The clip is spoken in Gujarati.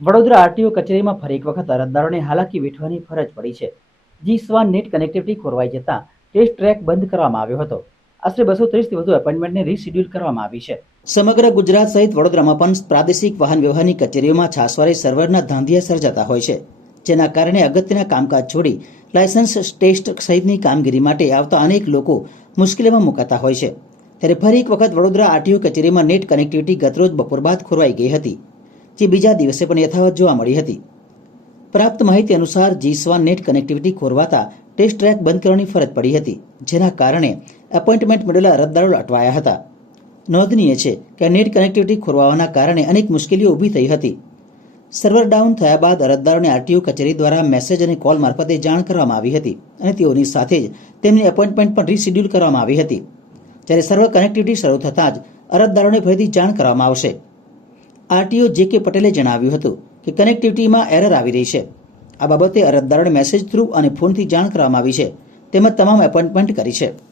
વડોદરા આરટીઓ કચેરીમાં ફરી એક વખત અરજદારોને હાલાકી વેઠવાની ફરજ પડી છે. જી-સ્વાન નેટ કનેક્ટિવિટી ખોરવાઈ જતા ટેસ્ટ ટ્રેક બંધ કરવામાં આવ્યો હતો. આશરે 230થી વધુ એપોઇન્ટમેન્ટને રીશેડ્યુલ કરવામાં આવી છે. સમગ્ર ગુજરાત સહિત વડોદરામાં પણ પ્રાદેશિક વાહન વ્યવહારની કચેરીઓમાં છાસવારે સર્વરના ધાંધિયા સર્જાતા હોય છે, જેના કારણે અગત્યના કામકાજ છોડી લાયસન્સ ટેસ્ટ સહિતની કામગીરી માટે આવતા અનેક લોકો મુશ્કેલીમાં મુકાતા હોય છે. ત્યારે ફરી એક વખત વડોદરા આરટીઓ કચેરીમાં નેટ કનેક્ટિવિટી ગતરોજ બપોર બાદ ખોરવાઈ ગઈ હતી, જે બીજા દિવસે પણ યથાવત જોવા મળી હતી. પ્રાપ્ત માહિતી અનુસાર જી-સ્વાન નેટ કનેક્ટિવિટી ખોરવાતા ટેસ્ટ ટ્રેક બંધ કરવાની ફરજ પડી હતી, જેના કારણે એપોઇન્ટમેન્ટ મેળવેલા અરજદારો અટવાયા હતા. નોંધનીય છે કે નેટ કનેક્ટિવિટી ખોરવાના કારણે અનેક મુશ્કેલીઓ ઊભી થઈ હતી. સર્વર ડાઉન થયા બાદ અરજદારોને આરટીઓ કચેરી દ્વારા મેસેજ અને કોલ મારફતે જાણ કરવામાં આવી હતી અને તેઓની સાથે જ તેમની એપોઇન્ટમેન્ટ પણ રીશેડ્યુલ કરવામાં આવી હતી. જ્યારે સર્વર કનેક્ટિવિટી શરૂ થતાં જ અરજદારોને ફરીથી જાણ કરવામાં આવશે. આરટીઓ જે.કે. પટેલે જણાવ્યું હતું કે કનેક્ટિવિટીમાં એરર આવી રહી છે. આ બાબતે અરજદારોને મેસેજ થ્રુ અને ફોનથી જાણ કરવામાં આવી છે, તેમજ તમામ એપોઇન્ટમેન્ટ કરી છે.